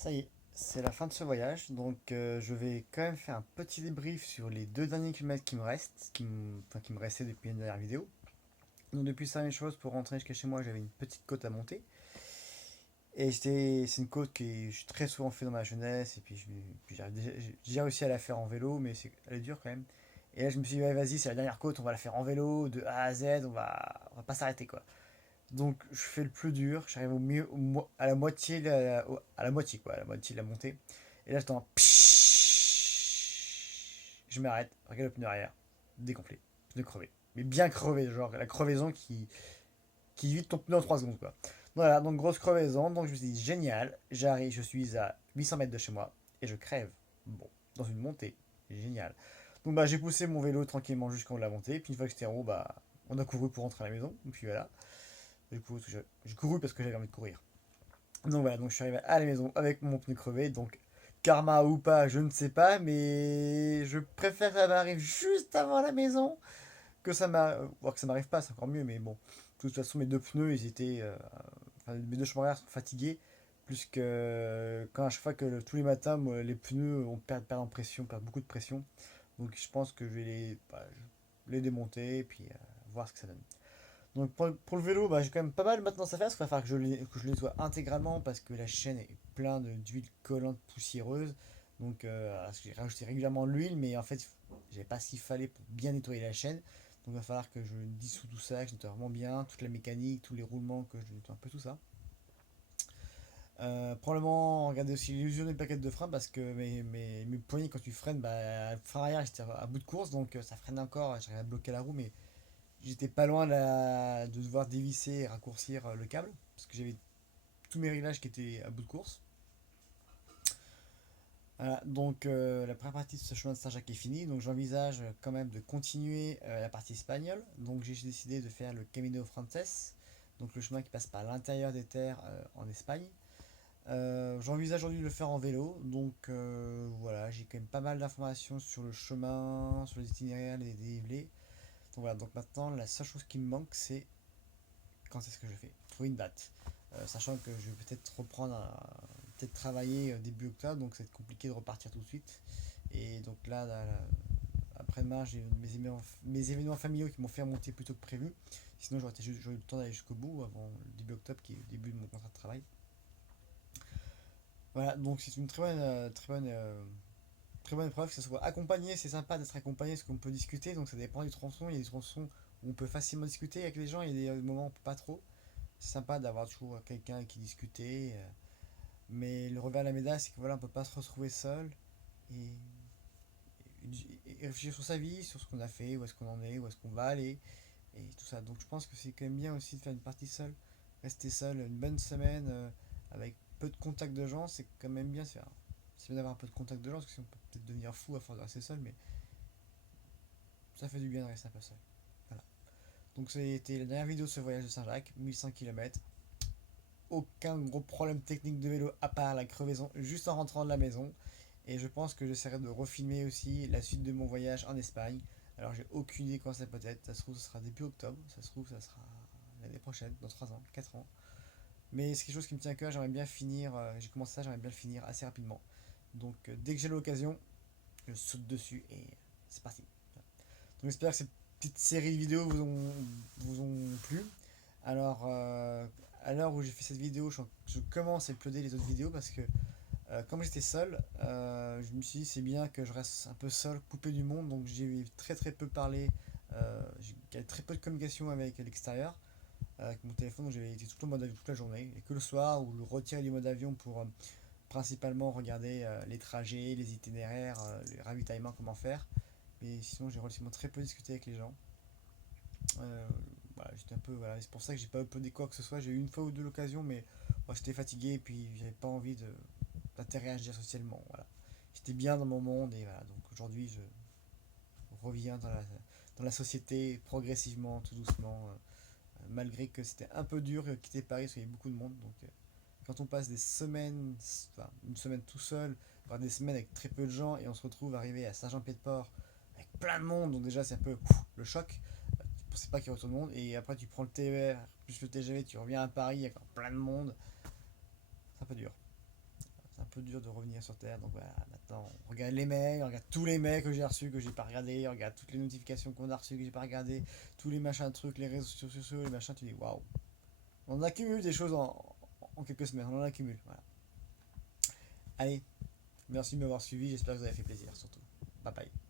Ça y est, c'est la fin de ce voyage, donc je vais quand même faire un petit débrief sur les 2 derniers kilomètres qui me restent, qui me restaient depuis une dernière vidéo. Donc depuis ça, même chose, pour rentrer jusqu'à chez moi, j'avais une petite côte à monter. Et c'est une côte que j'ai très souvent fait dans ma jeunesse, et puis j'ai réussi à la faire en vélo, mais elle est dure quand même. Et là, je me suis dit, ouais, vas-y, c'est la dernière côte, on va la faire en vélo, de A à Z, on va pas s'arrêter quoi. Donc je fais le plus dur, j'arrive au mieux, à la moitié, à la moitié quoi, à la moitié de la montée. Et là j'entends pshhh. Je m'arrête, regarde le pneu arrière, dégonflé, pneu crevé. Mais bien crevé, genre la crevaison qui vide ton pneu en 3 secondes quoi. Voilà, donc grosse crevaison, donc je me suis dit génial, j'arrive, je suis à 800 mètres de chez moi et je crève. Bon, dans une montée, génial. Donc bah j'ai poussé mon vélo tranquillement jusqu'en haut de la montée, puis une fois que j'étais en haut, bah on a couru pour rentrer à la maison, et puis voilà. J'ai couru parce que j'avais envie de courir. Donc voilà, donc je suis arrivé à la maison avec mon pneu crevé. Donc karma ou pas, je ne sais pas, mais je préfère que ça m'arrive juste avant la maison que ça m'arrive. Voire que ça m'arrive pas, c'est encore mieux, mais bon. De toute façon, mes deux pneus, ils étaient. Enfin, mes deux chambres arrière sont fatigués. Plus que quand à chaque fois que tous les matins, moi, les pneus on perd en pression, perd beaucoup de pression. Donc je pense que je vais les démonter et puis voir ce que ça donne. Donc pour le vélo, bah, j'ai quand même pas mal maintenant à faire, parce qu'il va falloir que je le nettoie intégralement parce que la chaîne est pleine d'huile collante poussiéreuse. Donc j'ai rajouté régulièrement de l'huile, mais en fait, je savais pas ce qu'il fallait pour bien nettoyer la chaîne. Donc il va falloir que je dissous tout ça, que je nettoie vraiment bien, toute la mécanique, tous les roulements, que je nettoie un peu tout ça. Probablement regarder aussi l'illusion des plaquettes de frein parce que mes poignées quand tu freines, bah, le frein arrière j'étais à bout de course donc ça freine encore, j'arrive à bloquer la roue mais j'étais pas loin de devoir dévisser et raccourcir le câble parce que j'avais tous mes réglages qui étaient à bout de course. Voilà, donc la première partie de ce chemin de Saint-Jacques est finie, donc j'envisage quand même de continuer la partie espagnole. Donc j'ai décidé de faire le Camino Frances, donc le chemin qui passe par l'intérieur des terres en Espagne. J'envisage aujourd'hui de le faire en vélo, donc voilà, j'ai quand même pas mal d'informations sur le chemin, sur les itinéraires, les dénivelés. Donc voilà, donc maintenant la seule chose qui me manque c'est quand est-ce que je fais trouver une date. Sachant que je vais peut-être reprendre, peut-être travailler début octobre, donc c'est compliqué de repartir tout de suite. Et donc après-demain, j'ai mes événements familiaux qui m'ont fait remonter plus tôt que prévu. Sinon, j'aurais eu le temps d'aller jusqu'au bout avant le début octobre, qui est le début de mon contrat de travail. Voilà, donc c'est une très bonne épreuve, que ce soit accompagné, c'est sympa d'être accompagné, parce qu'on peut discuter, donc ça dépend du tronçon. Il y a des tronçons où on peut facilement discuter avec les gens, il y a des moments où on peut pas trop. C'est sympa d'avoir toujours quelqu'un avec qui discuter. Mais le revers de la médaille, c'est que voilà, on peut pas se retrouver seul et, et réfléchir sur sa vie, sur ce qu'on a fait, où est-ce qu'on en est, où est-ce qu'on va aller et tout ça. Donc je pense que c'est quand même bien aussi de faire une partie seule. Rester seul une bonne semaine avec peu de contact de gens, c'est quand même bien. C'est bien d'avoir un peu de contact de gens parce que sinon on peut peut-être devenir fou à force de rester seul, mais ça fait du bien de rester un peu seul. Voilà. Donc c'était la dernière vidéo de ce voyage de Saint-Jacques, 1100 km. Aucun gros problème technique de vélo à part la crevaison juste en rentrant de la maison. Et je pense que j'essaierai de refilmer aussi la suite de mon voyage en Espagne. Alors j'ai aucune idée quand ça peut être. Ça se trouve, ce sera début octobre. Ça se trouve, ça sera l'année prochaine, dans 3 ans, 4 ans. Mais c'est quelque chose qui me tient à cœur. J'aimerais bien finir. J'ai commencé ça, j'aimerais bien le finir assez rapidement. Donc dès que j'ai l'occasion, je saute dessus et c'est parti. Donc j'espère que cette petite série de vidéos vous ont plu. Alors, à l'heure où j'ai fait cette vidéo, je commence à uploader les autres vidéos parce que comme j'étais seul, je me suis dit c'est bien que je reste un peu seul, coupé du monde. Donc j'ai très très peu parlé, j'ai très peu de communication avec l'extérieur, avec mon téléphone. Donc j'ai été tout le mode avion toute la journée et que le soir où le retirer du mode avion pour principalement regarder les trajets, les itinéraires, les ravitaillements, comment faire. Mais sinon j'ai relativement très peu discuté avec les gens. Euh, voilà, j'étais un peu, voilà, c'est pour ça que j'ai pas uploadé quoi que ce soit. J'ai eu une fois ou deux l'occasion, mais moi, j'étais fatigué et puis j'avais pas envie d'interagir socialement. Voilà. J'étais bien dans mon monde et voilà. Donc aujourd'hui, je reviens dans la société progressivement, tout doucement, malgré que c'était un peu dur de quitter Paris parce qu'il y avait beaucoup de monde. Donc quand on passe des semaines, enfin, une semaine tout seul, voire des semaines avec très peu de gens et on se retrouve arrivé à Saint-Jean-Pied-de-Port avec plein de monde, donc déjà c'est un peu le choc. Tu pensais pas qu'il y aurait autant de monde et après tu prends le TER plus le TGV, tu reviens à Paris avec plein de monde. C'est un peu dur. peu dur de revenir sur Terre. Donc voilà, maintenant, on regarde les mails, on regarde tous les mails que j'ai reçus, que j'ai pas regardé, on regarde toutes les notifications qu'on a reçues, que j'ai pas regardé, tous les machins trucs, les réseaux sociaux, les machins, tu dis waouh. On accumule des choses en quelques semaines, on en accumule. Voilà. Allez, merci de m'avoir suivi, j'espère que vous avez fait plaisir surtout. Bye bye.